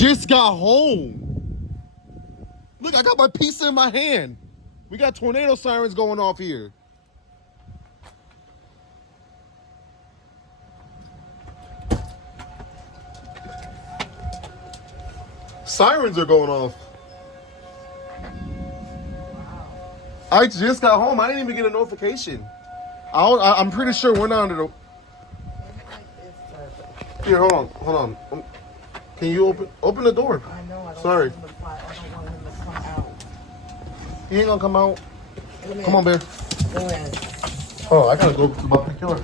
Just got home. Look, I got my pizza in my hand. We got tornado sirens going off here. Sirens are going off. I just got home. I didn't even get a notification. I'm pretty sure we're not under the... Here, hold on. Can you open the door? I know. I don't Sorry. want him to fly. I don't want him to come out. He ain't gonna come out. Come Come on, Bear. Go ahead. Oh, I gotta go to my backyard.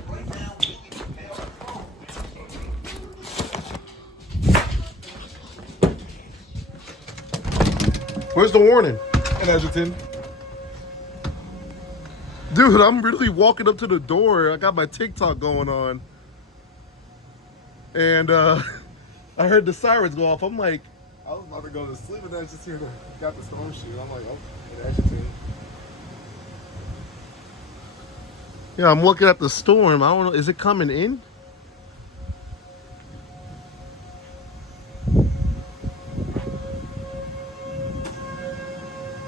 Where's the warning? In Edgerton. Dude, I'm really walking up to the door. I got my TikTok going on. And I heard the sirens go off. I'm like... I was about to go to sleep in Edgerton. Got the storm shoe. I'm like, oh, in Edgerton. Yeah, I'm looking at the storm. I don't know. Is it coming in?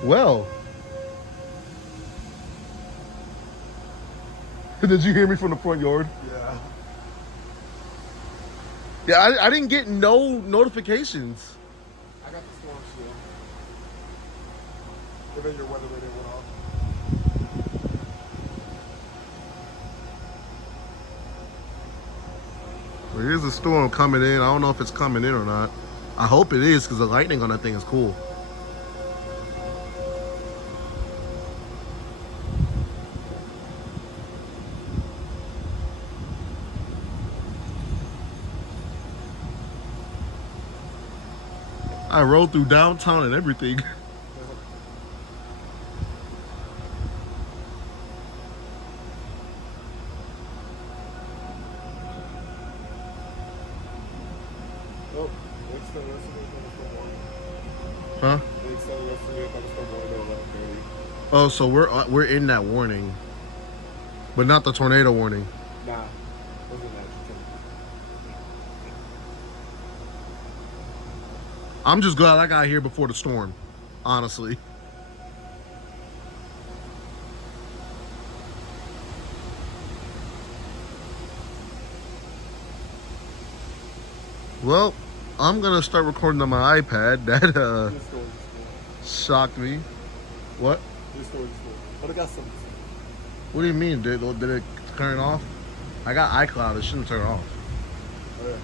Well. Did you hear me from the front yard? Yeah. Yeah, I didn't get no notifications. I got the storm shield. But then your weather radar went off. There is a storm coming in. I don't know if it's coming in or not. I hope it is because the lightning on that thing is cool. I rode through downtown and everything. Oh, they extended yesterday. Huh? They extended yesterday. I thought it was going to 11:30. Oh, so we're in that warning, but not the tornado warning. Nah, it was in Edgerton. I'm just glad I got here before the storm, honestly. Well, I'm gonna start recording on my iPad. That This story is cool. shocked me. What? This story is cool. But it got something to say. What do you mean? Did it turn off? I got iCloud. It shouldn't turn off. Oh, yeah.